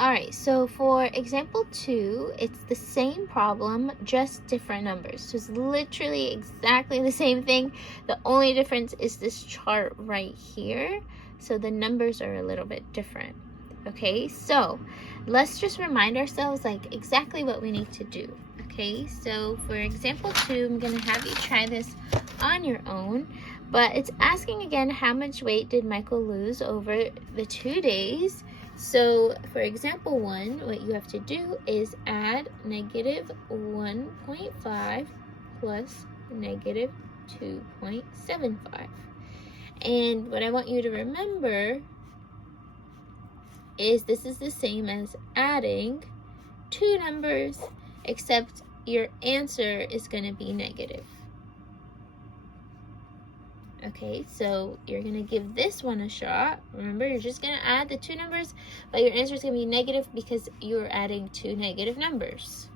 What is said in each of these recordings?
All right, so for example 2, it's the same problem, just different numbers. So it's literally exactly the same thing. The only difference is this chart right here. So the numbers are a little bit different. Okay, so let's just remind ourselves like exactly what we need to do. Okay, so for example 2, I'm gonna have you try this on your own, but it's asking again, how much weight did Michael lose over the 2 days? So for example 1, what you have to do is add negative 1.5 plus negative 2.75. And what I want you to remember is this is the same as adding two numbers, except your answer is going to be negative. Okay, so you're going to give this one a shot. Remember, you're just going to add the two numbers, but your answer is going to be negative because you're adding two negative numbers.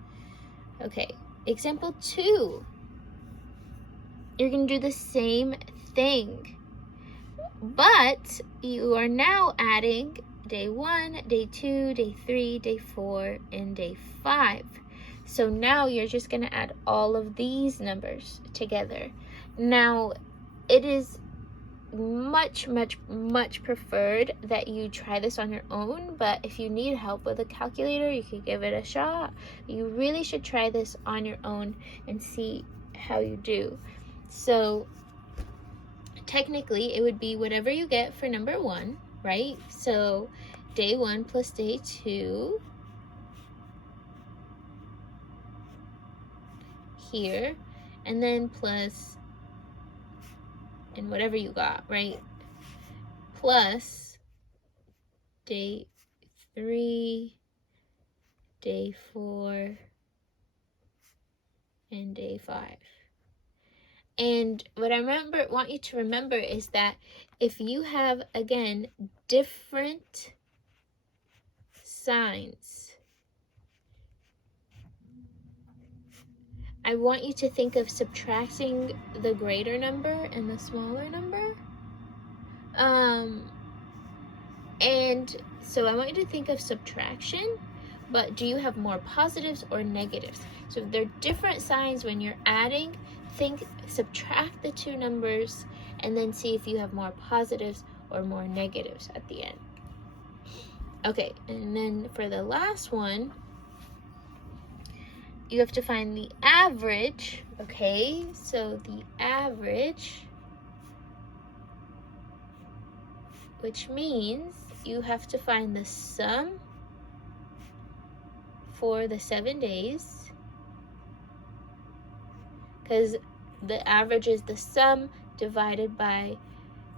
Okay, example 2. You're going to do the same thing, but you are now adding day 1, day 2, day 3, day 4, and day 5. So now you're just going to add all of these numbers together. Now, it is much preferred that you try this on your own, but if you need help with a calculator, you can give it a shot. You really should try this on your own and see how you do. So technically it would be whatever you get for number 1, right? So day 1 plus day 2 here, and then plus, and whatever you got, right? Plus day 3, day 4, and day 5. And what I want you to remember is that if you have, again, different signs, I want you to think of subtracting the greater number and the smaller number. And so I want you to think of subtraction, but do you have more positives or negatives? So if they're different signs when you're adding, subtract the two numbers and then see if you have more positives or more negatives at the end. Okay, and then for the last one, you have to find the average. Okay, so the average, which means you have to find the sum for the 7 days, because the average is the sum divided by,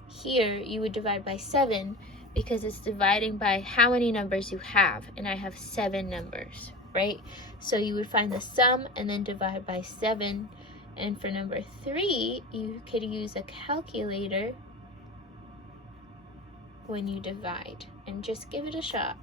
here you would divide by 7 because it's dividing by how many numbers you have, and I have 7 numbers, right? So you would find the sum and then divide by 7. And for number 3, you could use a calculator when you divide, and just give it a shot.